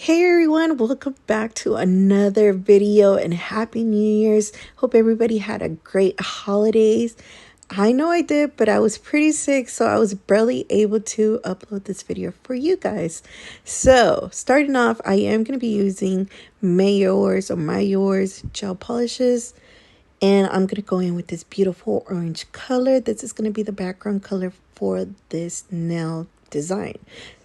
Hey everyone, welcome back to another video and happy New Year's. Hope everybody had a great holidays. I know I did, but I was pretty sick, so I was barely able to upload this video for you guys. So starting off, I am going to be using Mayor's gel polishes. And I'm going to go in with this beautiful orange color. This is going to be the background color for this nail design.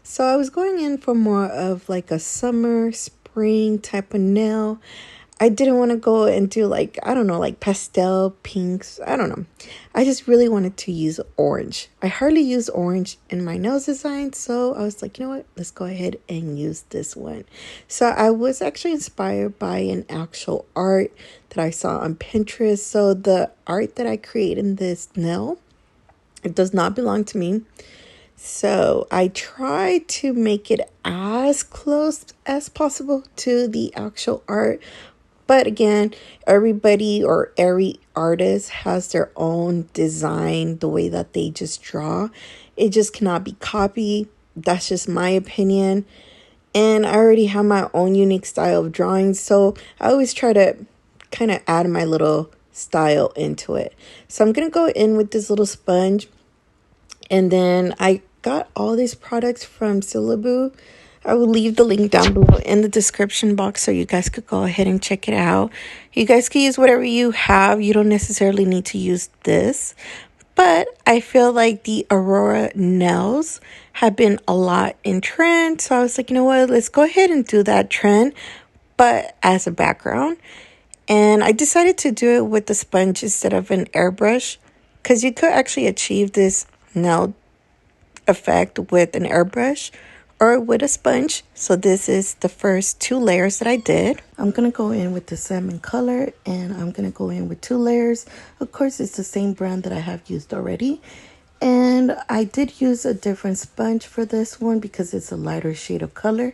So I was going in for more of like a summer, spring type of nail. I didn't want to go and do like, I don't know, like pastel pinks. I don't know. I just really wanted to use orange. I hardly use orange in my nails design. So I was like, you know what? Let's go ahead and use this one. So I was actually inspired by an actual art that I saw on Pinterest. So the art that I create in this nail, it does not belong to me. So I try to make it as close as possible to the actual art. But again, everybody or every artist has their own design, the way that they just draw. It just cannot be copied. That's just my opinion. And I already have my own unique style of drawing. So I always try to kind of add my little style into it. So I'm going to go in with this little sponge. And then I got all these products from Syllaboo. I will leave the link down below in the description box so you guys could go ahead and check it out. You guys can use whatever you have. You don't necessarily need to use this. But I feel like the Aurora nails have been a lot in trend. So I was like, you know what? Let's go ahead and do that trend, but as a background. And I decided to do it with the sponge instead of an airbrush, because you could actually achieve this nail effect with an airbrush or with a sponge. So this is the first 2 layers that I did. I'm going to go in with the salmon color, and I'm going to go in with 2 layers. Of course, it's the same brand that I have used already. And I did use a different sponge for this one because it's a lighter shade of color.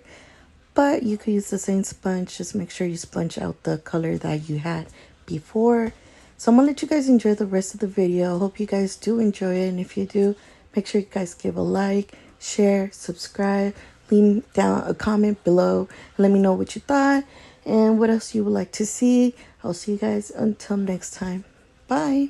But you could use the same sponge. Just make sure you sponge out the color that you had before. So I'm going to let you guys enjoy the rest of the video. I hope you guys do enjoy it. And if you do, make sure you guys give a like, share, subscribe, leave down a comment below. And let me know what you thought and what else you would like to see. I'll see you guys until next time. Bye.